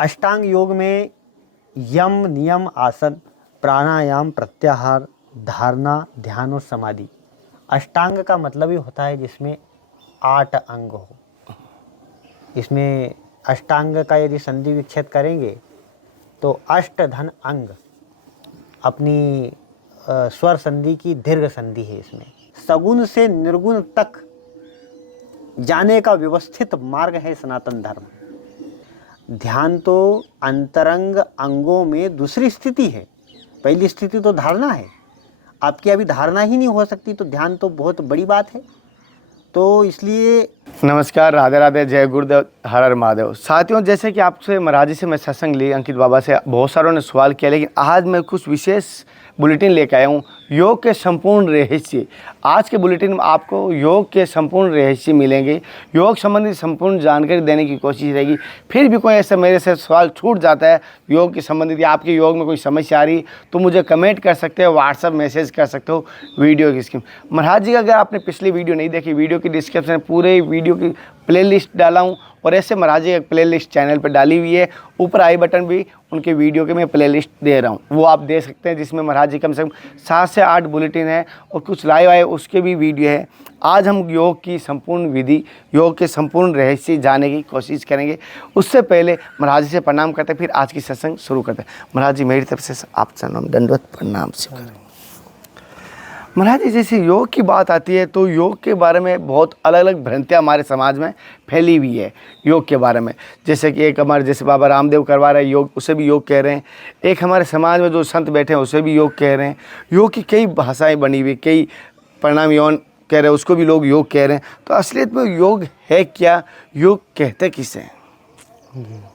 अष्टांग योग में यम, नियम, आसन, प्राणायाम, प्रत्याहार, धारणा, ध्यान और समाधि। अष्टांग का मतलब ही होता है जिसमें 8 अंग हो। इसमें अष्टांग का यदि संधि विच्छेद करेंगे तो अष्ट धन अंग, अपनी स्वर संधि की दीर्घ संधि है। इसमें सगुण से निर्गुण तक जाने का व्यवस्थित मार्ग है सनातन धर्म। ध्यान तो अंतरंग अंगों में दूसरी स्थिति है, पहली स्थिति तो धारणा है। आपकी अभी धारणा ही नहीं हो सकती तो ध्यान तो बहुत बड़ी बात है। तो इसलिए नमस्कार, राधे राधे, जय गुरुदेव, हर हर महादेव। साथियों, जैसे कि आपसे महाराज जी से मैं सत्संग ली, अंकित बाबा से बहुत सारों ने सवाल किया, लेकिन आज मैं कुछ विशेष बुलेटिन लेकर आया हूँ, योग के संपूर्ण रहस्य। आज के बुलेटिन में आपको योग के संपूर्ण रहस्य मिलेंगे। योग संबंधी संपूर्ण जानकारी देने की कोशिश रहेगी। फिर भी कोई ऐसा मेरे से सवाल छूट जाता है योग के संबंधित, या आपके योग में कोई समस्या आ रही तो मुझे कमेंट कर सकते हो, व्हाट्सअप मैसेज कर सकते हो वीडियो की स्क्रीन। महाराज जी का अगर आपने पिछली वीडियो नहीं देखी, वीडियो की डिस्क्रिप्शन में पूरे वीडियो की प्लेलिस्ट डाला हूँ, और ऐसे महाराज जी एक प्लेलिस्ट चैनल पर डाली हुई है। ऊपर आई बटन भी उनके वीडियो के मैं प्लेलिस्ट दे रहा हूँ, वो आप दे सकते हैं, जिसमें महाराज जी कम से कम 7 से 8 बुलेटिन है और कुछ लाइव आए उसके भी वीडियो है। आज हम योग की संपूर्ण विधि, योग के संपूर्ण रहस्य जानने की कोशिश करेंगे। उससे पहले महाराज जी से प्रणाम करते हैं, फिर आज की सत्संग शुरू करते हैं। महाराज जी, मेरी तरफ से आप सनम दंडवत प्रणाम से करें। महाराज जी, जैसे योग की बात आती है तो योग के बारे में बहुत अलग अलग भ्रांतियाँ हमारे समाज में फैली हुई है योग के बारे में। जैसे कि एक हमारे जैसे बाबा रामदेव करवा रहे हैं योग, उसे भी योग कह रहे हैं। एक हमारे समाज में जो संत बैठे हैं उसे भी योग कह रहे हैं। योग की कई भाषाएं बनी हुई, कई प्राणायाम योग कह रहे हैं, उसको भी लोग योग कह रहे हैं। तो असलियत में योग है क्या, योग कहते किसे हैं?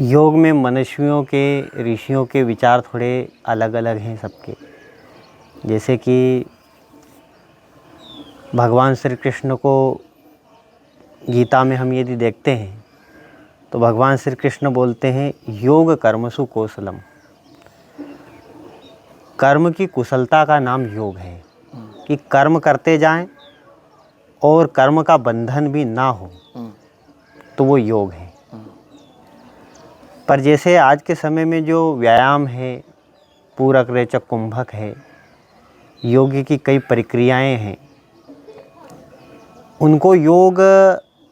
योग में मनुष्यों के, ऋषियों के विचार थोड़े अलग अलग हैं सबके। जैसे कि भगवान श्री कृष्ण को गीता में हम यदि देखते हैं तो भगवान श्री कृष्ण बोलते हैं योग कर्मसु कौशलम। कर्म की कुशलता का नाम योग है, कि कर्म करते जाएं और कर्म का बंधन भी ना हो, तो वो योग है। पर जैसे आज के समय में जो व्यायाम है, पूरक, रेचक, कुंभक है, योग की कई प्रक्रियाएं हैं, उनको योग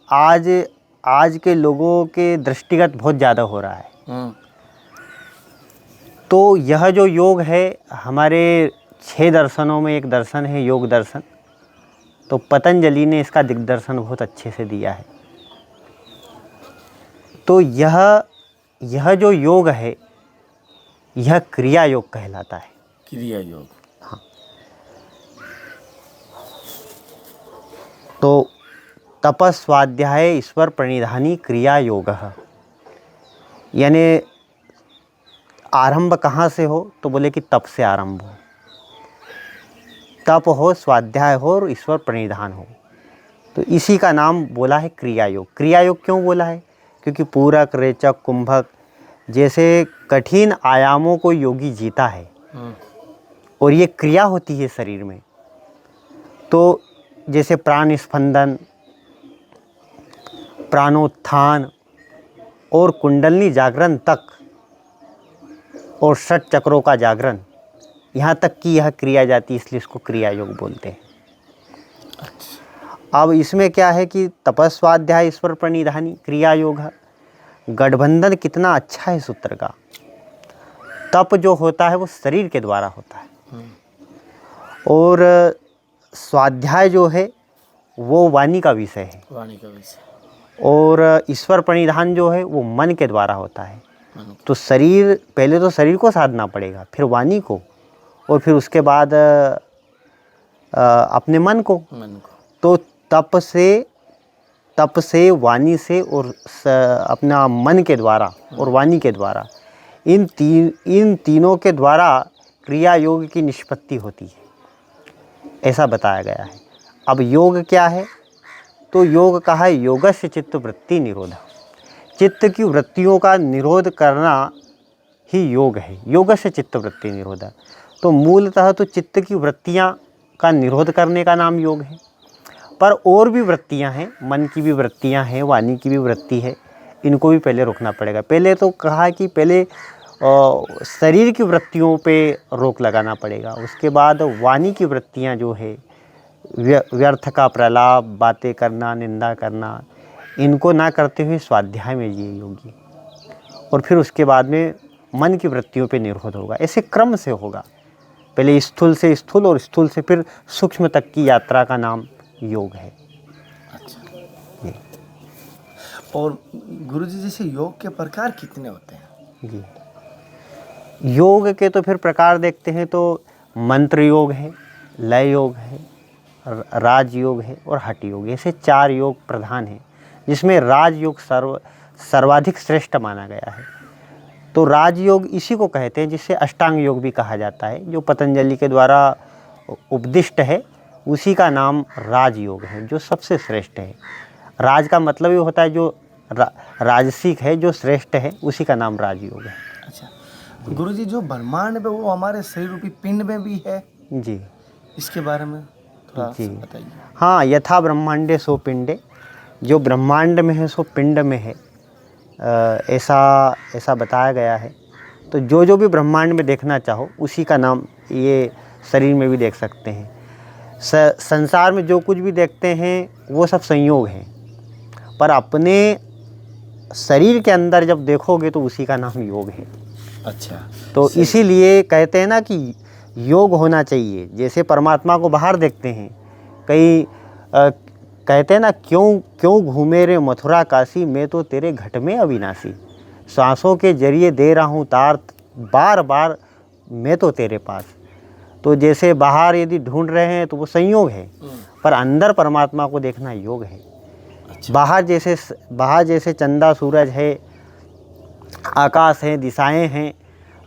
आज के लोगों के दृष्टिगत बहुत ज़्यादा हो रहा है। तो यह जो योग है, हमारे 6 दर्शनों में एक दर्शन है योग दर्शन। तो पतंजलि ने इसका दिग्दर्शन बहुत अच्छे से दिया है। तो यह जो योग है, यह क्रिया योग कहलाता है। क्रिया योग, हाँ। तो तपस, स्वाध्याय, ईश्वर प्रणिधानी क्रिया योग, यानी आरंभ कहाँ से हो तो बोले कि तप से आरंभ हो, तप हो, स्वाध्याय हो और ईश्वर प्रणिधान हो। तो इसी का नाम बोला है क्रिया योग। क्रिया योग क्यों बोला है? क्योंकि पूरक, रेचक, कुंभक जैसे कठिन आयामों को योगी जीता है और ये क्रिया होती है शरीर में। तो जैसे प्राण स्पंदन, प्राणोत्थान और कुंडलनी जागरण तक, और 6 चक्रों का जागरण, यहाँ तक की यह क्रिया जाती है, इसलिए इसको क्रिया योग बोलते हैं। अब इसमें क्या है कि तपस्वाध्याय, ईश्वर प्रणिधानी क्रिया योग है। गठबंधन कितना अच्छा है सूत्र का। तप जो होता है वो शरीर के द्वारा होता है, और स्वाध्याय जो है वो वाणी का विषय है, वाणी का विषय, और ईश्वर प्रणिधान जो है वो मन के द्वारा होता है। तो शरीर, पहले तो शरीर को साधना पड़ेगा, फिर वाणी को, और फिर उसके बाद अपने मन को। तो तप से, वाणी से और अपना मन के द्वारा और वाणी के द्वारा, इन तीनों के द्वारा क्रिया योग की निष्पत्ति होती है, ऐसा बताया गया है। अब योग क्या है? तो योग कहा है योगस्य चित्त वृत्ति निरोध। चित्त की वृत्तियों का निरोध करना ही योग है, योगस्य चित्त वृत्ति निरोध। तो मूलतः तो चित्त की वृत्तियां का निरोध करने का नाम योग है। पर और भी वृत्तियां हैं, मन की भी वृत्तियां हैं, वाणी की भी वृत्ति है, इनको भी पहले रोकना पड़ेगा। पहले तो कहा कि पहले शरीर की वृत्तियों पे रोक लगाना पड़ेगा, उसके बाद वाणी की वृत्तियाँ जो है व्यर्थ का प्रलाप, बातें करना, निंदा करना, इनको ना करते हुए स्वाध्याय में जिए योगी। और फिर उसके बाद में मन की वृत्तियों पे निरोध होगा। ऐसे क्रम से होगा, पहले स्थूल से स्थूल और स्थूल से फिर सूक्ष्म तक की यात्रा का नाम योग है। अच्छा। और गुरुजी जैसे योग के प्रकार कितने होते हैं? जी, योग के तो फिर प्रकार देखते हैं तो मंत्र योग है, लय योग है, राज योग है और हठ योग। ऐसे 4 योग प्रधान हैं, जिसमें राज योग सर्वाधिक श्रेष्ठ माना गया है। तो राजयोग इसी को कहते हैं, जिसे अष्टांग योग भी कहा जाता है, जो पतंजलि के द्वारा उपदिष्ट है, उसी का नाम राजयोग है, जो सबसे श्रेष्ठ है। राज का मतलब ये होता है जो राजसिक है, जो श्रेष्ठ है, उसी का नाम राजयोग है। अच्छा गुरुजी, जो ब्रह्मांड में वो हमारे शरीर रूपी पिंड में भी है जी, इसके बारे में थोड़ा जी बताइए। हाँ, यथा ब्रह्मांडे सो पिंडे, जो ब्रह्मांड में है सो पिंड में है, ऐसा बताया गया है। तो जो भी ब्रह्मांड में देखना चाहो उसी का नाम ये शरीर में भी देख सकते हैं। संसार में जो कुछ भी देखते हैं वो सब संयोग हैं, पर अपने शरीर के अंदर जब देखोगे तो उसी का नाम योग है। अच्छा, तो इसीलिए कहते हैं ना कि योग होना चाहिए। जैसे परमात्मा को बाहर देखते हैं, कई कहते हैं ना, क्यों घूमे रे मथुरा काशी, मैं तो तेरे घट में अविनाशी, सांसों के जरिए दे रहा हूँ तार, बार बार मैं तो तेरे पास। तो जैसे बाहर यदि ढूंढ रहे हैं तो वो संयोग है, पर अंदर परमात्मा को देखना योग है। अच्छा। बाहर जैसे चंदा सूरज है, आकाश है, दिशाएं हैं,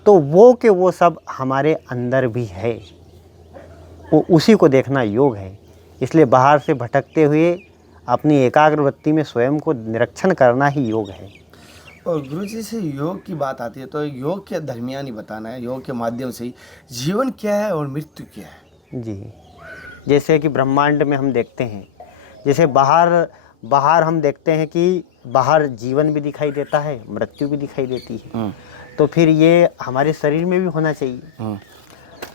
तो वो सब हमारे अंदर भी है, वो उसी को देखना योग है। इसलिए बाहर से भटकते हुए अपनी एकाग्र वृत्ति में स्वयं को निरीक्षण करना ही योग है। और गुरुजी से योग की बात आती है तो योग के दरमियान ही बताना है, योग के माध्यम से ही जीवन क्या है और मृत्यु क्या है। जी, जैसे कि ब्रह्मांड में हम देखते हैं, जैसे बाहर हम देखते हैं कि बाहर जीवन भी दिखाई देता है, मृत्यु भी दिखाई देती है। तो फिर ये हमारे शरीर में भी होना चाहिए।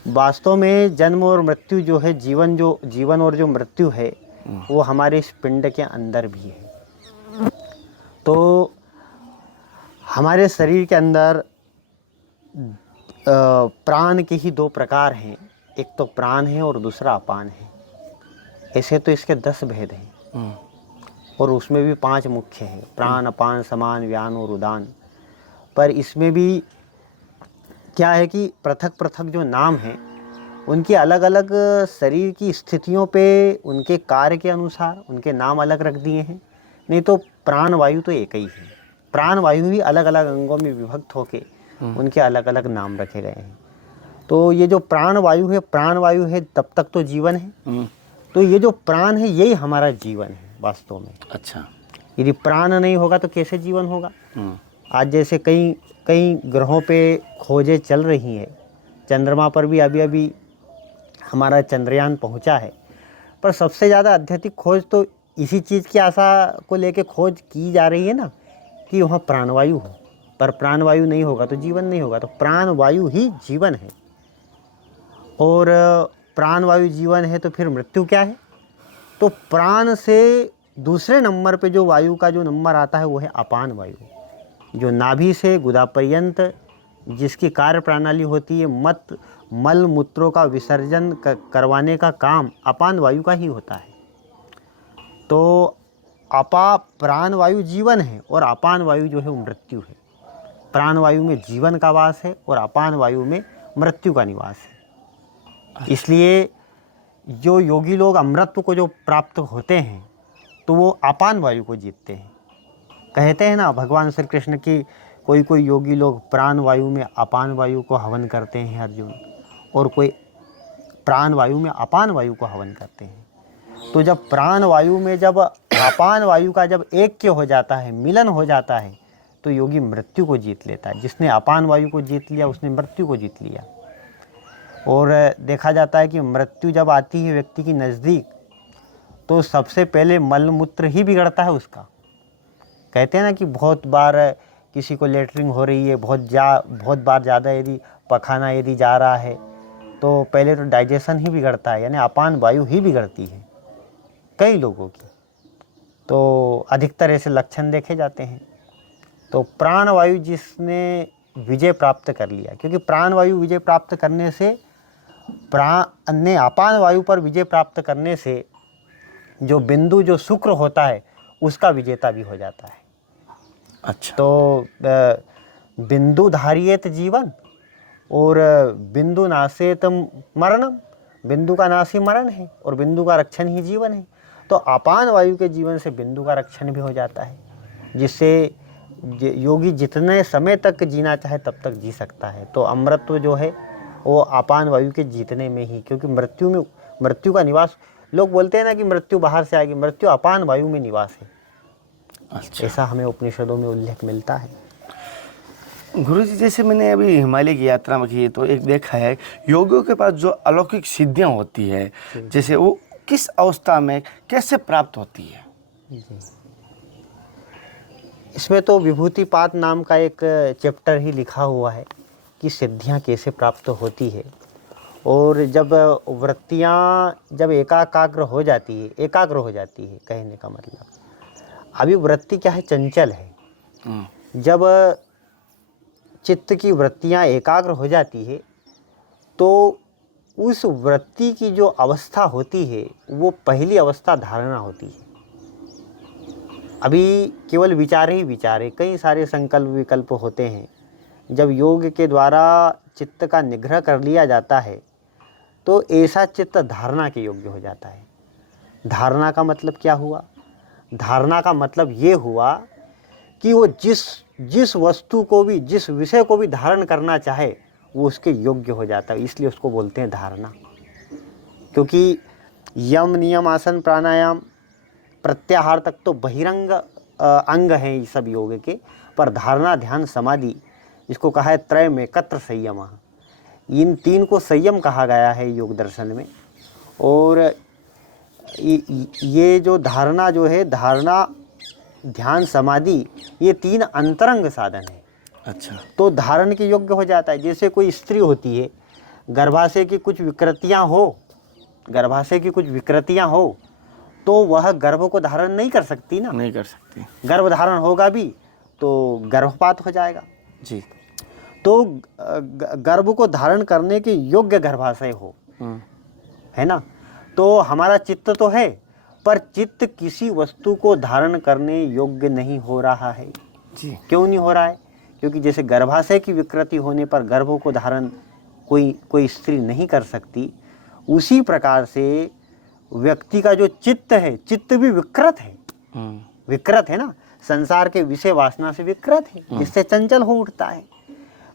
वास्तव में जन्म और मृत्यु जो है, जीवन और जो मृत्यु है, वो हमारे इस पिंड के अंदर भी है। तो हमारे शरीर के अंदर प्राण के ही 2 प्रकार हैं, एक तो प्राण है और दूसरा अपान है। ऐसे तो इसके 10 भेद हैं और उसमें भी 5 मुख्य हैं, प्राण, अपान, समान, व्यान और उदान। पर इसमें भी क्या है कि पृथक पृथक जो नाम हैं, उनकी अलग अलग शरीर की स्थितियों पे, उनके कार्य के अनुसार उनके नाम अलग रख दिए हैं। नहीं तो प्राण वायु तो एक ही है। प्राण वायु ही अलग अलग अंगों में विभक्त होके उनके अलग अलग नाम रखे गए हैं। तो ये जो प्राण वायु है तब तक तो जीवन है। तो ये जो प्राण है यही हमारा जीवन है वास्तव में। अच्छा, यदि प्राण नहीं होगा तो कैसे जीवन होगा। आज जैसे कई ग्रहों पे खोजें चल रही हैं, चंद्रमा पर भी अभी हमारा चंद्रयान पहुंचा है, पर सबसे ज़्यादा अत्यधिक खोज तो इसी चीज़ की आशा को लेके खोज की जा रही है ना, कि वहाँ प्राणवायु हो। पर प्राणवायु नहीं होगा तो जीवन नहीं होगा। तो प्राणवायु ही जीवन है, और प्राणवायु जीवन है तो फिर मृत्यु क्या है। तो प्राण से दूसरे नंबर पे जो वायु का जो नंबर आता है वो है अपान वायु, जो नाभि से गुदा पर्यंत जिसकी कार्य प्रणाली होती है मल मूत्रों का विसर्जन करवाने का काम अपान वायु का ही होता है। तो प्राण वायु जीवन है और अपान वायु जो है वो मृत्यु है। प्राण वायु में जीवन का वास है और अपान वायु में मृत्यु का निवास है। इसलिए जो योगी लोग अमृतत्व को जो प्राप्त होते हैं तो वो अपान वायु को जीतते हैं। कहते हैं ना भगवान श्री कृष्ण की, कोई योगी लोग प्राण वायु में अपान वायु को हवन करते हैं अर्जुन, और कोई प्राण वायु में अपान वायु को हवन करते हैं। तो जब प्राण वायु में जब अपान वायु का जब ऐक्य हो जाता है, मिलन हो जाता है, तो योगी मृत्यु को जीत लेता है। जिसने अपान वायु को जीत लिया उसने मृत्यु को जीत लिया। और देखा जाता है कि मृत्यु जब आती है व्यक्ति की नज़दीक, तो सबसे पहले मल मूत्र ही बिगड़ता है उसका। कहते हैं ना कि बहुत बार किसी को लेटरिंग हो रही है, बहुत बार ज़्यादा यदि पखाना यदि जा रहा है तो पहले तो डाइजेशन ही बिगड़ता है, यानी अपान वायु ही बिगड़ती है कई लोगों की। तो अधिकतर ऐसे लक्षण देखे जाते हैं। तो प्राण वायु जिसने विजय प्राप्त कर लिया, क्योंकि प्राण वायु विजय प्राप्त करने से अपान वायु पर विजय प्राप्त करने से जो बिंदु जो शुक्र होता है उसका विजेता भी हो जाता है। अच्छा। तो बिंदु धारियेत जीवन और बिंदु नाशेत मरणम, बिंदु का नाश ही मरण है और बिंदु का रक्षण ही जीवन है। तो अपान वायु के जीवन से बिंदु का रक्षण भी हो जाता है, जिससे योगी जितने समय तक जीना चाहे तब तक जी सकता है। तो अमृतत्व जो है वो अपान वायु के जीतने में ही, क्योंकि मृत्यु का निवास, लोग बोलते हैं ना कि मृत्यु बाहर से आएगी, मृत्यु अपान वायु में निवास है। अच्छा। ऐसा हमें उपनिषदों में उल्लेख मिलता है। गुरुजी, जैसे मैंने अभी हिमालय की यात्रा में की तो एक देखा है, योगियों के पास जो अलौकिक सिद्धियां होती है, जैसे वो किस अवस्था में कैसे प्राप्त होती है? इसमें तो विभूतिपात नाम का एक चैप्टर ही लिखा हुआ है कि सिद्धियां कैसे प्राप्त होती है। और जब वृत्तियां जब एकाग्र हो जाती है कहने का मतलब, अभी वृत्ति क्या है, चंचल है। जब चित्त की वृत्तियां एकाग्र हो जाती है तो उस वृत्ति की जो अवस्था होती है वो पहली अवस्था धारणा होती है। अभी केवल विचार ही विचार, कई सारे संकल्प विकल्प होते हैं। जब योग के द्वारा चित्त का निग्रह कर लिया जाता है तो ऐसा चित्त धारणा के योग्य हो जाता है। धारणा का मतलब क्या हुआ? धारणा का मतलब ये हुआ कि वो जिस वस्तु को भी, जिस विषय को भी धारण करना चाहे वो उसके योग्य हो जाता है, इसलिए उसको बोलते हैं धारणा। क्योंकि यम नियम आसन प्राणायाम प्रत्याहार तक तो बहिरंग अंग हैं ये सब योग के, पर धारणा ध्यान समाधि, इसको कहा है त्रय में एकत्र संयम, इन तीन को संयम कहा गया है योग दर्शन में। और ये जो धारणा जो है, धारणा ध्यान समाधि, ये तीन अंतरंग साधन है। अच्छा। तो धारण के योग्य हो जाता है। जैसे कोई स्त्री होती है, गर्भाशय की कुछ विकृतियां हो तो वह गर्भ को धारण नहीं कर सकती ना, नहीं कर सकती। गर्भ धारण होगा भी तो गर्भपात हो जाएगा जी। तो गर्भ को धारण करने के योग्य गर्भाशय हो, है ना। तो हमारा चित्त तो है, पर चित्त किसी वस्तु को धारण करने योग्य नहीं हो रहा है जी। क्यों नहीं हो रहा है? क्योंकि जैसे गर्भाशय की विकृति होने पर गर्भ को धारण कोई स्त्री नहीं कर सकती, उसी प्रकार से व्यक्ति का जो चित्त है, चित्त भी विकृत है ना, संसार के विषय वासना से विकृत है, जिससे चंचल हो उठता है।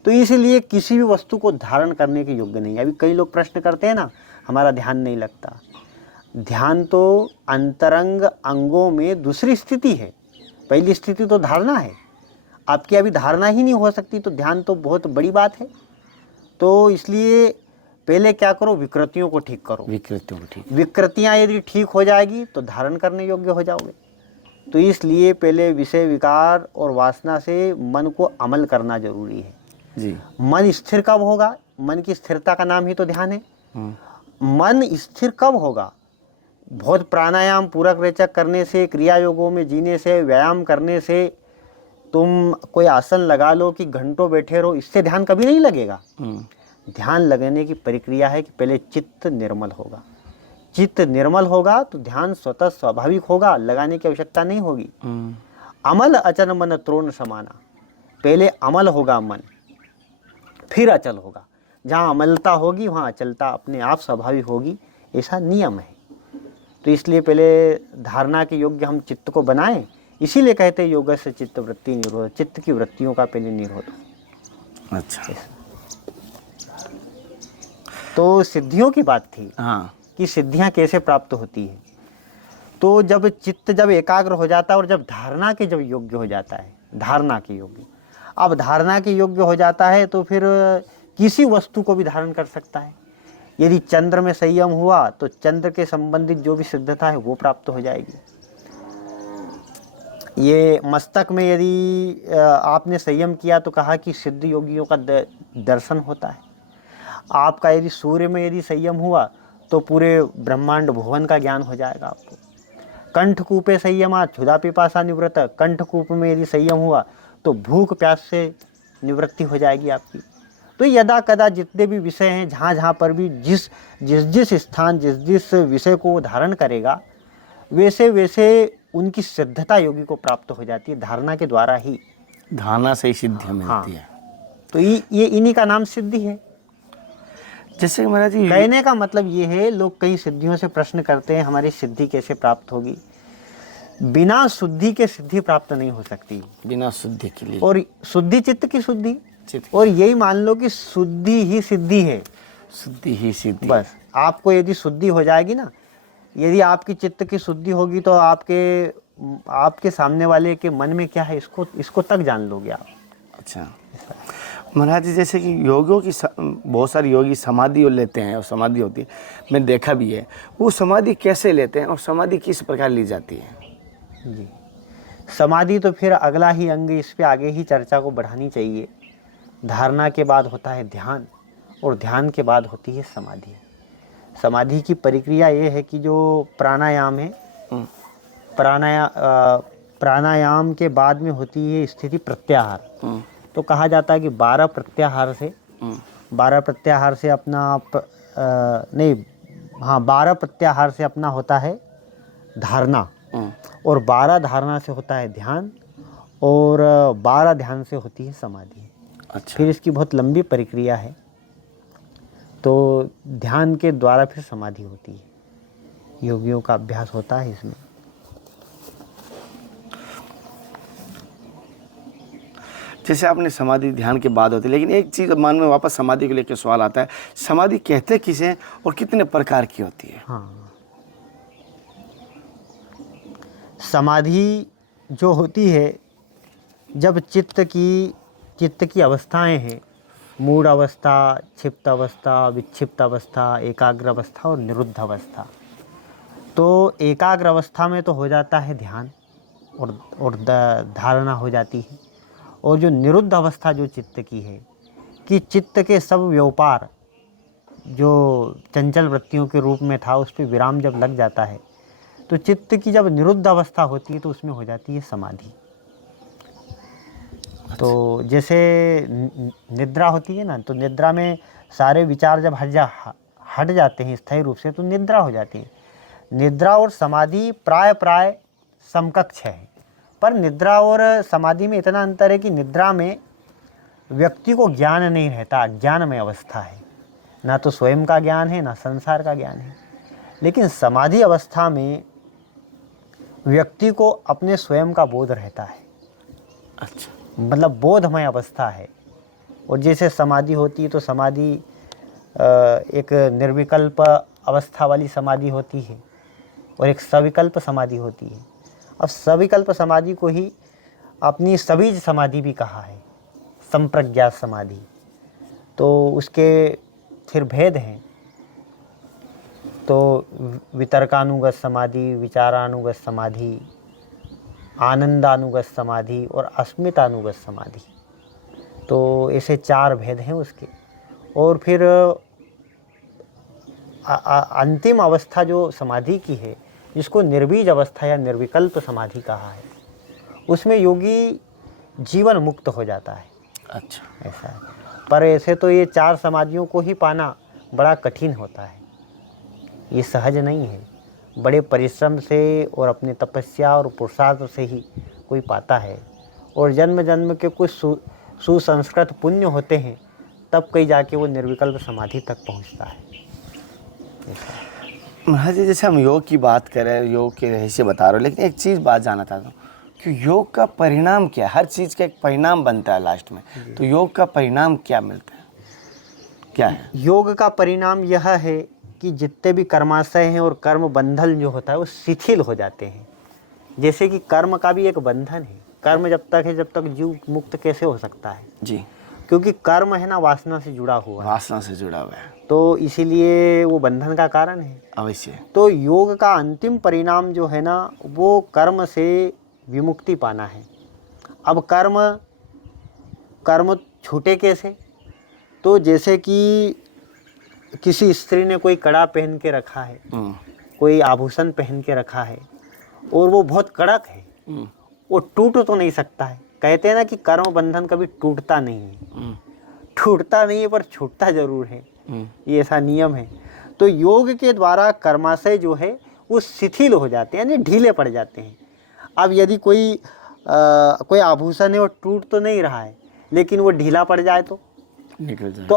तो इसलिए किसी भी वस्तु को धारण करने के योग्य नहीं है। अभी कई लोग प्रश्न करते हैं ना, हमारा ध्यान नहीं लगता। ध्यान तो अंतरंग अंगों में दूसरी स्थिति है, पहली स्थिति तो धारणा है। आपकी अभी धारणा ही नहीं हो सकती तो ध्यान तो बहुत बड़ी बात है। तो इसलिए पहले क्या करो, विकृतियों को ठीक करो। विकृतियां यदि ठीक हो जाएगी तो धारण करने योग्य हो जाओगे। तो इसलिए पहले विषय विकार और वासना से मन को अमल करना जरूरी है जी। मन स्थिर कब होगा? मन की स्थिरता का नाम ही तो ध्यान है। मन स्थिर कब होगा? बहुत प्राणायाम पूरक रेचक करने से, क्रिया योगों में जीने से, व्यायाम करने से, तुम कोई आसन लगा लो कि घंटों बैठे रहो, इससे ध्यान कभी नहीं लगेगा। ध्यान लगने की प्रक्रिया है कि पहले चित्त निर्मल होगा। चित्त निर्मल होगा तो ध्यान स्वतः स्वाभाविक होगा, लगाने की आवश्यकता नहीं होगी। अमल अचल मन त्रोण समाना, पहले अमल होगा मन, फिर अचल होगा। जहाँ अमलता होगी वहाँ अचलता अपने आप स्वाभाविक होगी, ऐसा नियम है। तो इसलिए पहले धारणा के योग्य हम चित्त को बनाएं। इसीलिए कहते हैं योग से चित्त वृत्ति निरोध, चित्त की वृत्तियों का पहले निरोध। अच्छा। तो सिद्धियों की बात थी। हाँ। कि सिद्धियां कैसे प्राप्त होती है। तो जब चित्त जब एकाग्र हो जाता है और जब धारणा के जब योग्य हो जाता है, धारणा के योग्य, अब धारणा के योग्य हो जाता है तो फिर किसी वस्तु को भी धारण कर सकता है। यदि चंद्र में संयम हुआ तो चंद्र के संबंधित जो भी सिद्धता है वो प्राप्त हो जाएगी। ये मस्तक में यदि आपने संयम किया तो कहा कि सिद्ध योगियों का दर्शन होता है। आपका यदि सूर्य में यदि संयम हुआ तो पूरे ब्रह्मांड भुवन का ज्ञान हो जाएगा आपको। कंठकूपे संयमा क्षुधा पिपासा निवृत्त, कंठकूप में यदि संयम हुआ तो भूख प्यास से निवृत्ति हो जाएगी आपकी। तो यदा कदा जितने भी विषय हैं, जहाँ जहाँ पर भी जिस जिस स्थान जिस विषय को वो धारण करेगा, वैसे वैसे उनकी सिद्धता योगी को प्राप्त हो जाती है, धारणा के द्वारा ही। धारणा से ही सिद्धि मिलती है। तो ये इन्हीं का नाम सिद्धि है। जैसे कि महाराज जी, कहने का मतलब ये है, लोग कई सिद्धियों से प्रश्न करते हैं हमारी सिद्धि कैसे प्राप्त होगी। बिना शुद्धि के सिद्धि प्राप्त नहीं हो सकती, बिना शुद्धि के लिए। और शुद्धि चित्त की शुद्धि, चित्त। और यही मान लो कि शुद्धि ही सिद्धि है। शुद्धि ही सिद्धि। बस आपको यदि शुद्धि हो जाएगी ना, यदि आपकी चित्त की शुद्धि होगी तो आपके सामने वाले के मन में क्या है इसको तक जान लोगे आप। अच्छा महाराज जी, जैसे कि योगियों की बहुत सारे योगी समाधि लेते हैं और समाधि होती है, मैंने देखा भी है। वो समाधि कैसे लेते हैं और समाधि किस प्रकार ली जाती है? जी, समाधि तो फिर अगला ही अंग, इस पे आगे ही चर्चा को बढ़ानी चाहिए। धारणा के बाद होता है ध्यान, और ध्यान के बाद होती है समाधि। समाधि की प्रक्रिया ये है कि जो प्राणायाम है, प्राणायाम के बाद में होती है स्थिति प्रत्याहार। तो कहा जाता है कि 12 प्रत्याहार से अपना 12 प्रत्याहार से अपना होता है धारणा, और 12 धारणा से होता है ध्यान, और 12 ध्यान से होती है समाधि। अच्छा। फिर इसकी बहुत लंबी प्रक्रिया है। तो ध्यान के द्वारा फिर समाधि होती है, योगियों का अभ्यास होता है इसमें। जैसे आपने समाधि ध्यान के बाद होती है, लेकिन एक चीज़ मन में वापस समाधि को लेकर सवाल आता है, समाधि कहते किसे और कितने प्रकार की होती है? हाँ, समाधि जो होती है, जब चित्त की अवस्थाएं हैं, मूढ़ अवस्था, क्षिप्त अवस्था, विक्षिप्त अवस्था, एकाग्र अवस्था और निरुद्ध अवस्था। तो एकाग्र अवस्था में तो हो जाता है ध्यान और धारणा हो जाती है। और जो निरुद्ध अवस्था जो चित्त की है, कि चित्त के सब व्यापार जो चंचल वृत्तियों के रूप में था, उस पर विराम जब लग जाता है, तो चित्त की जब निरुद्ध अवस्था होती है तो उसमें हो जाती है समाधि। तो जैसे निद्रा होती है ना, तो निद्रा में सारे विचार जब हट जाते हैं स्थायी रूप से, तो निद्रा हो जाती है। निद्रा और समाधि प्राय समकक्ष है, पर निद्रा और समाधि में इतना अंतर है कि निद्रा में व्यक्ति को ज्ञान नहीं रहता, अज्ञानमय अवस्था है, ना तो स्वयं का ज्ञान है ना संसार का ज्ञान है। लेकिन समाधि अवस्था में व्यक्ति को अपने स्वयं का बोध रहता है। अच्छा, मतलब बोधमय अवस्था है। और जैसे समाधि होती है तो समाधि एक निर्विकल्प अवस्था वाली समाधि होती है, और एक सविकल्प समाधि होती है। अब सविकल्प समाधि को ही अपनी सबीज समाधि भी कहा है, संप्रज्ञात समाधि। तो उसके फिर भेद हैं। तो वितर्कानुगत समाधि, विचारानुगत समाधि, आनंदानुगत समाधि और अस्मितानुगत समाधि। तो ऐसे 4 भेद हैं उसके। और फिर अंतिम अवस्था जो समाधि की है, जिसको निर्बीज अवस्था या निर्विकल्प समाधि कहा है, उसमें योगी जीवन मुक्त हो जाता है। अच्छा, ऐसा है। पर ऐसे तो ये 4 समाधियों को ही पाना बड़ा कठिन होता है, ये सहज नहीं है। बड़े परिश्रम से और अपने तपस्या और पुरुषार्थ से ही कोई पाता है, और जन्म जन्म के कुछ सुसंस्कृत पुण्य होते हैं, तब कहीं जाके वो निर्विकल्प समाधि तक पहुंचता है। महाराज जी, जैसे हम योग की बात कर रहे हैं, योग के रहस्य बता रहे हो, लेकिन एक चीज़ बात जानना चाहता हूँ कि योग का परिणाम क्या है? हर चीज़ का एक परिणाम बनता है लास्ट में, तो योग का परिणाम क्या मिलता है, क्या है? योग का परिणाम यह है कि जितने भी कर्माशय हैं और कर्म बंधन जो होता है वो शिथिल हो जाते हैं। जैसे कि कर्म का भी एक बंधन है, कर्म जब तक है जब तक जीव मुक्त कैसे हो सकता है जी, क्योंकि कर्म है ना वासना से जुड़ा हुआ है, वासना से जुड़ा हुआ है, तो इसीलिए वो बंधन का कारण है। अवश्य। तो योग का अंतिम परिणाम जो है ना, वो कर्म से विमुक्ति पाना है। अब कर्म कर्म छूटे कैसे? तो जैसे कि किसी स्त्री ने कोई कड़ा पहन के रखा है, कोई आभूषण पहन के रखा है और वो बहुत कड़क है, वो टूट तो नहीं सकता है। कहते हैं ना कि कर्म बंधन कभी टूटता नहीं है, टूटता नहीं है पर छूटता जरूर है, ये ऐसा नियम है। तो योग के द्वारा कर्माशय जो है वो शिथिल हो जाते हैं, यानी ढीले पड़ जाते हैं। अब यदि कोई आभूषण है वो टूट तो नहीं रहा है लेकिन वो ढीला पड़ जाए तो निकल जाएगा। तो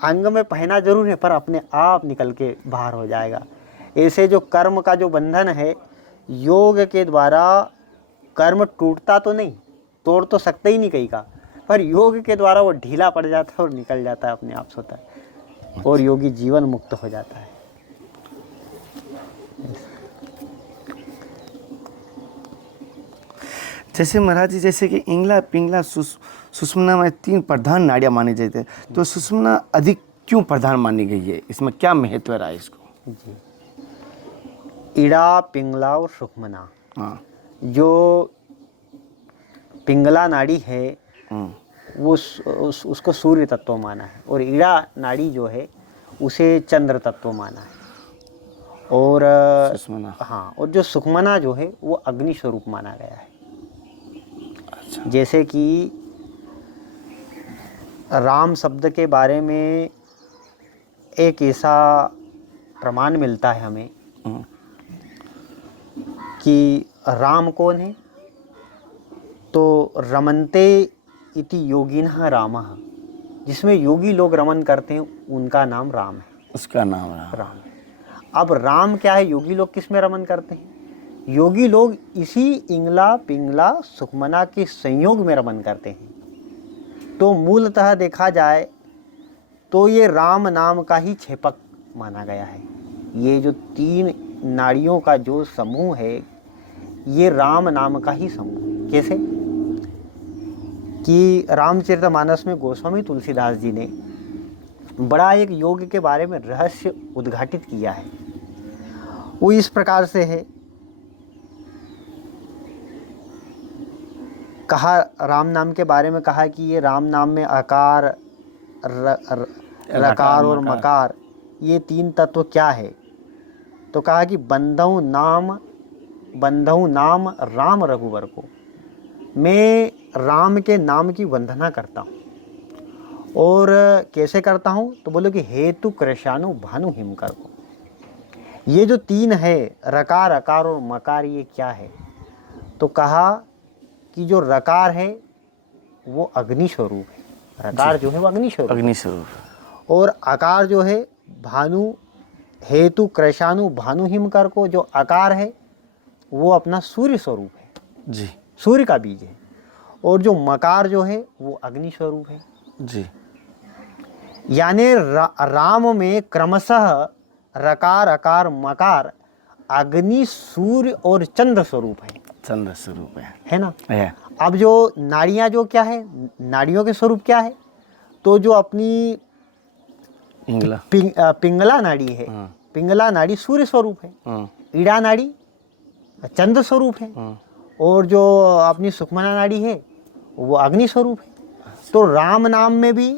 अंग में पहना जरूर है पर अपने आप निकल के बाहर हो जाएगा। ऐसे जो कर्म का जो बंधन है, योग के द्वारा कर्म टूटता तो नहीं, तोड़ तो सकते ही नहीं कहीं का, पर योग के द्वारा वो ढीला पड़ जाता है और निकल जाता है अपने आप से होता है और योगी जीवन मुक्त हो जाता है। जैसे महाराज जी, जैसे कि इंगला, पिंगला, सुषुम्ना में 3 प्रधान नाड़ियाँ मानी जाती है, तो सुषुम्ना अधिक क्यों प्रधान मानी गई है? इसमें क्या महत्व रहा है इसको? जी, इड़ा, पिंगला और सुषुम्ना। हाँ। जो पिंगला नाड़ी है वो उसको सूर्य तत्व माना है और इड़ा नाड़ी जो है उसे चंद्र तत्व माना है। और सुषुम्ना, हाँ, और जो सुषुम्ना जो है वो अग्नि स्वरूप माना गया है। अच्छा। जैसे कि राम शब्द के बारे में एक ऐसा प्रमाण मिलता है हमें कि राम कौन है? तो रमन्ते इति योगिनः रामः, जिसमें योगी लोग रमन करते हैं उनका नाम राम है, उसका नाम राम है। अब राम क्या है? योगी लोग किस में रमन करते हैं? योगी लोग इसी इंगला, पिंगला, सुषुम्ना के संयोग में रमन करते हैं। तो मूलतः देखा जाए तो ये राम नाम का ही छेपक माना गया है। ये जो 3 नाड़ियों का जो समूह है ये राम नाम का ही समूह है। कैसे कि रामचरितमानस में गोस्वामी तुलसीदास जी ने बड़ा एक योग के बारे में रहस्य उद्घाटित किया है। वो इस प्रकार से है, कहा राम नाम के बारे में कहा कि ये राम नाम में आकार, रकार और मकार ये 3 तत्व क्या है? तो कहा कि बंधऊ नाम राम रघुवर को, मैं राम के नाम की वंदना करता हूँ। और कैसे करता हूँ? तो बोलो कि हेतु कृशानु भानु हिमकर को। ये जो 3 है, रकार, अकार और मकार, ये क्या है? तो कहा कि जो रकार है वो अग्नि स्वरूप है, रकार जो है वो अग्नि स्वरूप, और आकार जो है भानु, हेतु कृशानु भानु हिमकर को, जो आकार है वो अपना सूर्य स्वरूप है जी, सूर्य का बीज है। और जो मकार जो है वो अग्नि स्वरूप है जी। यानी राम में क्रमशः रकार, अकार, मकार अग्नि, सूर्य और चंद्र स्वरूप है, चंद्र स्वरूप है ना? है। अब जो नाड़ियाँ जो क्या है, नाड़ियों के स्वरूप क्या है? तो जो अपनी पिंगला नाड़ी है, पिंगला नाड़ी सूर्य स्वरूप है, ईड़ा नाड़ी चंद्र स्वरूप है, और जो अपनी सुषुम्ना नाड़ी है वो अग्नि स्वरूप है। तो राम नाम में भी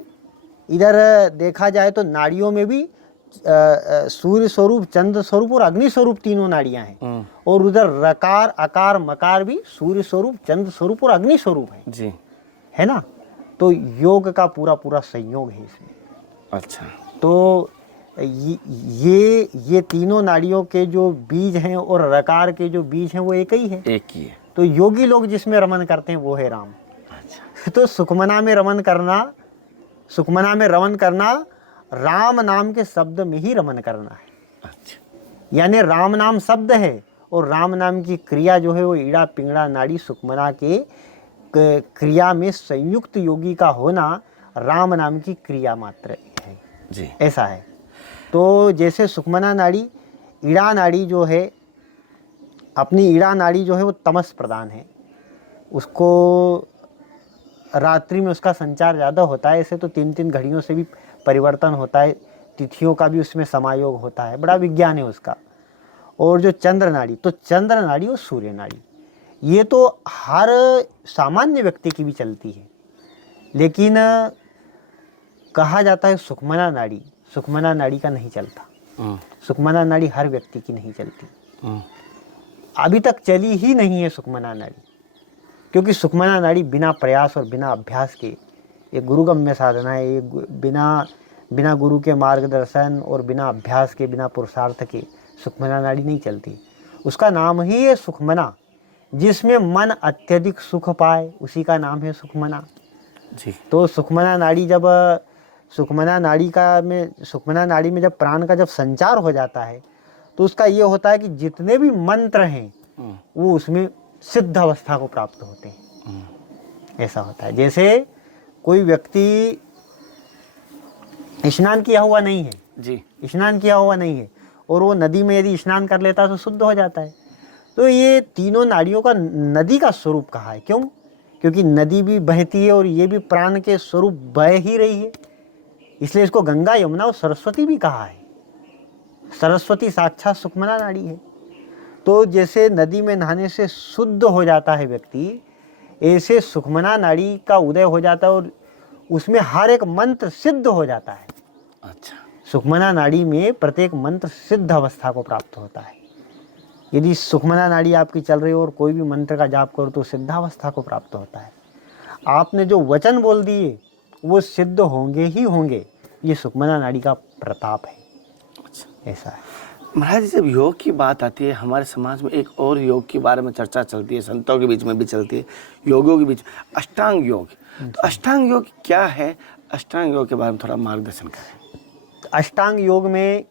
इधर देखा जाए तो नाड़ियों में भी सूर्य स्वरूप, चंद्र स्वरूप और अग्नि स्वरूप 3 नाड़ियां हैं। और उधर रकार, अकार, मकार भी सूर्य स्वरूप, चंद्र स्वरूप और अग्नि स्वरूप है जी, है ना? तो योग का पूरा संयोग है इसमें। अच्छा। तो ये 3 नाड़ियों के जो बीज हैं और रकार के जो बीज हैं वो एक ही है। तो योगी लोग जिसमें रमन करते हैं वो है राम। अच्छा। तो सुषुम्ना में रमन करना राम नाम के शब्द में ही रमन करना है। अच्छा। यानी राम नाम शब्द है और राम नाम की क्रिया जो है वो ईड़ा, पिंगला नाड़ी, सुषुम्ना के क्रिया में संयुक्त योगी का होना राम नाम की क्रिया मात्र है जी, ऐसा है। तो जैसे सुषुम्ना नाड़ी, ईड़ा नाड़ी जो है, अपनी ईड़ा नाड़ी जो है वो तमस प्रधान है, उसको रात्रि में उसका संचार ज़्यादा होता है। ऐसे तो 3-3 घड़ियों से भी परिवर्तन होता है, तिथियों का भी उसमें समायोग होता है, बड़ा विज्ञान है उसका। और जो चंद्र नाड़ी, तो चंद्र नाड़ी और सूर्य नाड़ी, ये तो हर सामान्य व्यक्ति की भी चलती है, लेकिन कहा जाता है सुखमना नाड़ी का नहीं चलता। सुखमना नाड़ी हर व्यक्ति की नहीं चलती, अभी तक चली ही नहीं है सुखमना नाड़ी, क्योंकि सुखमना नाड़ी बिना प्रयास और बिना अभ्यास के एक गुरुगम्य साधना है। ये बिना गुरु के मार्गदर्शन और बिना अभ्यास के, बिना पुरुषार्थ के सुखमना नाड़ी नहीं चलती। उसका नाम ही है सुखमना, जिसमें मन अत्यधिक सुख पाए उसी का नाम है सुखमना जी। तो सुखमना नाड़ी में जब प्राण का जब संचार हो जाता है तो उसका ये होता है कि जितने भी मंत्र हैं वो उसमें सिद्ध अवस्था को प्राप्त होते हैं। ऐसा होता है जैसे कोई व्यक्ति स्नान किया हुआ नहीं है जी। स्नान किया हुआ नहीं है और वो नदी में यदि स्नान कर लेता है तो शुद्ध हो जाता है। तो ये तीनों नाड़ियों का नदी का स्वरूप कहा है। क्यों? क्योंकि नदी भी बहती है और ये भी प्राण के स्वरूप बह ही रही है, इसलिए इसको गंगा, यमुना और सरस्वती भी कहा है। सरस्वती साक्षात सुखमना नाड़ी है। तो जैसे नदी में नहाने से शुद्ध हो जाता है व्यक्ति, ऐसे सुखमना नाड़ी का उदय हो जाता है और उसमें हर एक मंत्र सिद्ध हो जाता है। अच्छा। सुखमना नाड़ी में प्रत्येक मंत्र सिद्ध अवस्था को प्राप्त होता है। यदि सुखमना नाड़ी आपकी चल रही हो और कोई भी मंत्र का जाप करो तो सिद्धावस्था को प्राप्त होता है। आपने जो वचन बोल दिए वो सिद्ध होंगे ही होंगे, ये सुखमना नाड़ी का प्रताप है। अच्छा। ऐसा है। महाराज जी, जब योग की बात आती है हमारे समाज में एक और योग के बारे में चर्चा चलती है, संतों के बीच में भी चलती है, योगियों के बीच, अष्टांग योग। तो अष्टांग योग क्या है? अष्टांग योग के बारे में थोड़ा मार्गदर्शन करें। अष्टांग योग में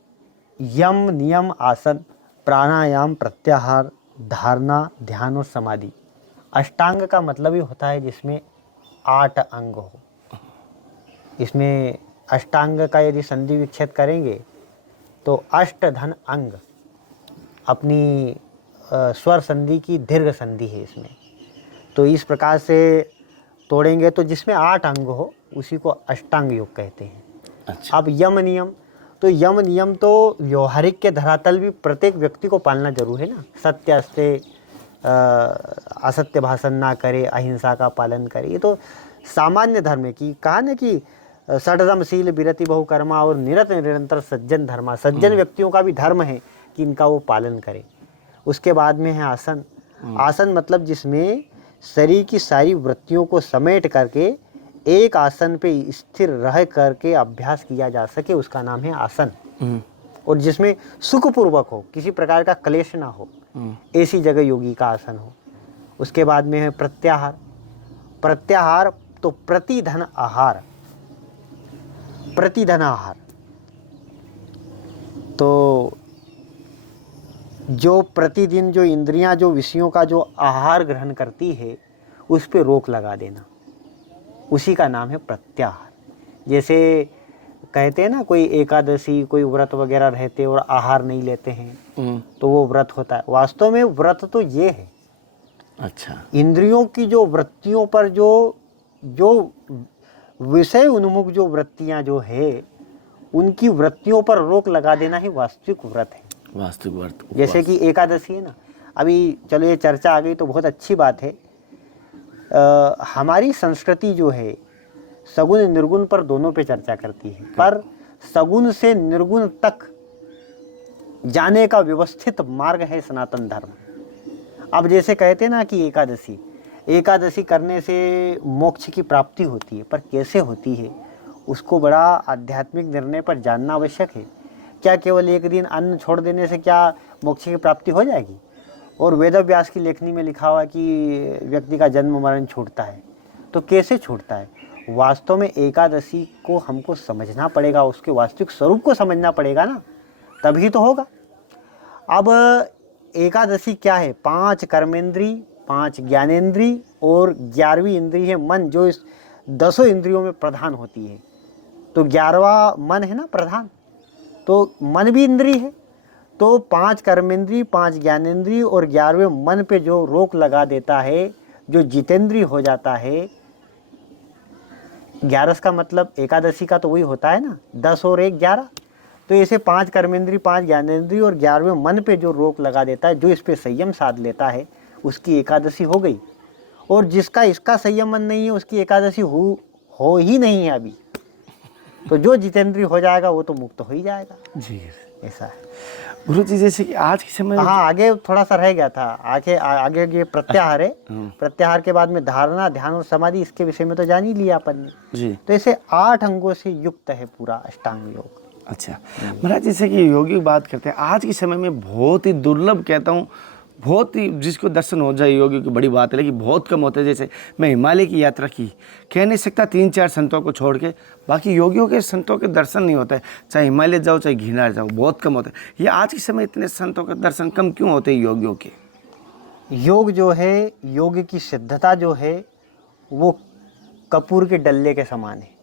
यम, नियम, आसन, प्राणायाम, प्रत्याहार, धारणा, ध्यान और समाधि। अष्टांग का मतलब ही होता है जिसमें 8 अंग हो। इसमें अष्टांग का यदि संधि विच्छेद करेंगे तो अष्ट धन अंग, अपनी स्वर संधि की दीर्घ संधि है इसमें। तो इस प्रकार से तोड़ेंगे तो जिसमें 8 अंग हो उसी को अष्टांग योग कहते हैं। अच्छा। अब यम नियम, तो यम नियम तो व्यवहारिक के धरातल भी प्रत्येक व्यक्ति को पालना जरूर है ना। सत्य असत्य भाषण ना करे, अहिंसा का पालन करे, ये तो सामान्य धर्म है। कि कहा ना कि षडधर्मशील विरति बहुकर्मा और निरत निरंतर सज्जन धर्मा। सज्जन व्यक्तियों का भी धर्म है कि इनका वो पालन करे। उसके बाद में है आसन। आसन मतलब जिसमें शरीर की सारी वृत्तियों को समेट करके एक आसन पे स्थिर रह करके अभ्यास किया जा सके, उसका नाम है आसन। और जिसमें सुखपूर्वक हो, किसी प्रकार का क्लेश ना हो, ऐसी जगह योगी का आसन हो। उसके बाद में है प्रत्याहार। प्रत्याहार तो प्रतिधन आहार। प्रतिधन आहार तो जो प्रतिदिन जो इंद्रियां जो विषयों का जो आहार ग्रहण करती है उस पे रोक लगा देना, उसी का नाम है प्रत्याहार। जैसे कहते हैं ना, कोई एकादशी, कोई व्रत वगैरह रहते और आहार नहीं लेते हैं तो वो व्रत होता है। वास्तव में व्रत तो ये है। अच्छा। इंद्रियों की जो वृत्तियों पर जो विषय उन्मुख जो वृत्तियां जो है उनकी वृत्तियों पर रोक लगा देना ही वास्तविक व्रत है। वास्तविक व्रत। जैसे कि एकादशी है ना, अभी चलो ये चर्चा आ गई तो बहुत अच्छी बात है। हमारी संस्कृति जो है सगुण निर्गुण पर दोनों पे चर्चा करती है, पर सगुण से निर्गुण तक जाने का व्यवस्थित मार्ग है सनातन धर्म। अब जैसे कहते हैं ना कि एकादशी करने से मोक्ष की प्राप्ति होती है, पर कैसे होती है उसको बड़ा आध्यात्मिक निर्णय पर जानना आवश्यक है। क्या केवल एक दिन अन्न छोड़ देने से क्या मोक्ष की प्राप्ति हो जाएगी? और वेदव्यास की लेखनी में लिखा हुआ कि व्यक्ति का जन्म मरण छूटता है, तो कैसे छूटता है? वास्तव में एकादशी को हमको समझना पड़ेगा, उसके वास्तविक स्वरूप को समझना पड़ेगा ना, तभी तो होगा। अब एकादशी क्या है? 5 कर्मेंद्री, 5 ज्ञानेंद्री और 11वीं इंद्री है मन, जो इस 10 इंद्रियों में प्रधान होती है। तो 11वां मन है ना प्रधान, तो मन भी इंद्री है। तो 5 कर्मेंद्री, 5 ज्ञानेंद्री और 11वें मन पे जो रोक लगा देता है, जो जितेंद्री हो जाता है। 11 का मतलब एकादशी का तो वही होता है ना, 10 और 1 11। तो ऐसे 5 कर्मेंद्री, 5 ज्ञानेंद्री और 11वें मन पे जो रोक लगा देता है, जो इस पे संयम साध लेता है, उसकी एकादशी हो गई। और जिसका इसका संयमन नहीं है उसकी एकादशी हो ही नहीं है अभी। तो जो जितेंद्रिय हो जाएगा वो तो मुक्त हो ही जाएगा। जी ऐसा है गुरु जी, जैसे कि आज के समय में हाँ, आगे थोड़ा सा रह गया था, आगे ये प्रत्याहार है। प्रत्याहार के बाद में धारणा, ध्यान और समाधि, इसके विषय में तो जान ही लिया अपन ने। जी तो ऐसे 8 अंगों से युक्त है पूरा अष्टांग योग। अच्छा महाराज, जैसे कि योगी की बात करते हैं, आज के समय में बहुत ही दुर्लभ कहता हूँ, बहुत ही जिसको दर्शन हो जाए योगी की बड़ी बात है, लेकिन बहुत कम होते हैं। जैसे मैं हिमालय की यात्रा की, कह नहीं सकता 3-4 संतों को छोड़ के, बाकी योगियों के संतों के दर्शन नहीं होते। चाहे हिमालय जाओ चाहे गिरनार जाओ, बहुत कम होते हैं। ये आज के समय इतने संतों के दर्शन कम क्यों होते हैं योगियों के? योग जो है, योग की सिद्धता जो है वो कपूर के डल्ले के समान है।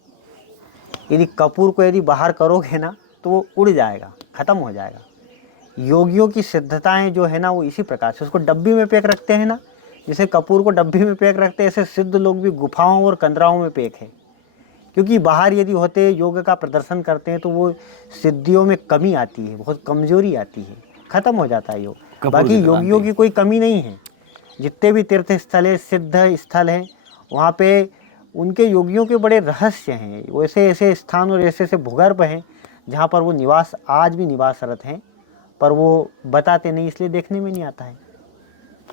यदि कपूर को यदि बाहर करोगे ना तो वो उड़ जाएगा, ख़त्म हो जाएगा। योगियों की सिद्धताएं जो है ना वो इसी प्रकार से, उसको डब्बी में पैक रखते हैं ना, जैसे कपूर को डब्बी में पैक रखते हैं, ऐसे सिद्ध लोग भी गुफाओं और कंदराओं में पैक है। क्योंकि बाहर यदि होते योग का प्रदर्शन करते हैं तो वो सिद्धियों में कमी आती है, बहुत कमजोरी आती है, ख़त्म हो जाता है योग। बाकी योगियों की कोई कमी नहीं है। जितने भी तीर्थ स्थल है, सिद्ध स्थल हैं, वहाँ पे उनके योगियों के बड़े रहस्य हैं। वैसे ऐसे स्थान और ऐसे ऐसे भूगर्भ हैं जहाँ पर वो निवास, आज भी निवासरत हैं, पर वो बताते नहीं, इसलिए देखने में नहीं आता है।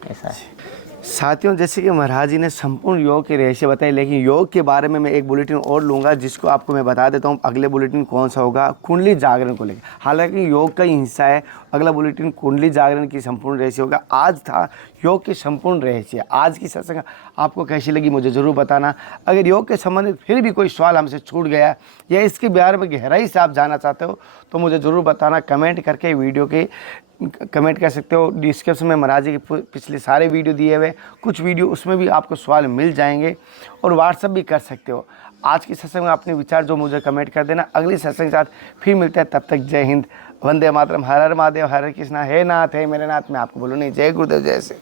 ऐसा है साथियों, जैसे कि महाराज जी ने संपूर्ण योग के रहस्य बताए, लेकिन योग के बारे में मैं एक बुलेटिन और लूँगा, जिसको आपको मैं बता देता हूँ अगले बुलेटिन कौन सा होगा, कुंडली जागरण को लेकर। हालांकि योग का ही हिस्सा है, अगला बुलेटिन कुंडली जागरण की संपूर्ण रहस्य होगा। आज था योग के संपूर्ण रहस्य। आज की सत्संग आपको कैसी लगी मुझे ज़रूर बताना। अगर योग के संबंधित फिर भी कोई सवाल हमसे छूट गया या इसके बारे में गहराई से आप जानना चाहते हो तो मुझे ज़रूर बताना। कमेंट करके वीडियो के कमेंट कर सकते हो। डिस्क्रिप्शन में महाराज जी के पिछले सारे वीडियो दिए हुए, कुछ वीडियो उसमें भी आपको सवाल मिल जाएंगे, और व्हाट्सअप भी कर सकते हो। आज की सत्संग में अपने विचार जो मुझे कमेंट कर देना। अगली सत्संग के साथ फिर मिलते हैं, तब तक जय हिंद, वंदे मातरम, हर हर महादेव, हरे कृष्णा, हे नाथ, हे मेरे नाथ। मैं आपको बोलूँ नहीं, जय गुरुदेव, जय श्री।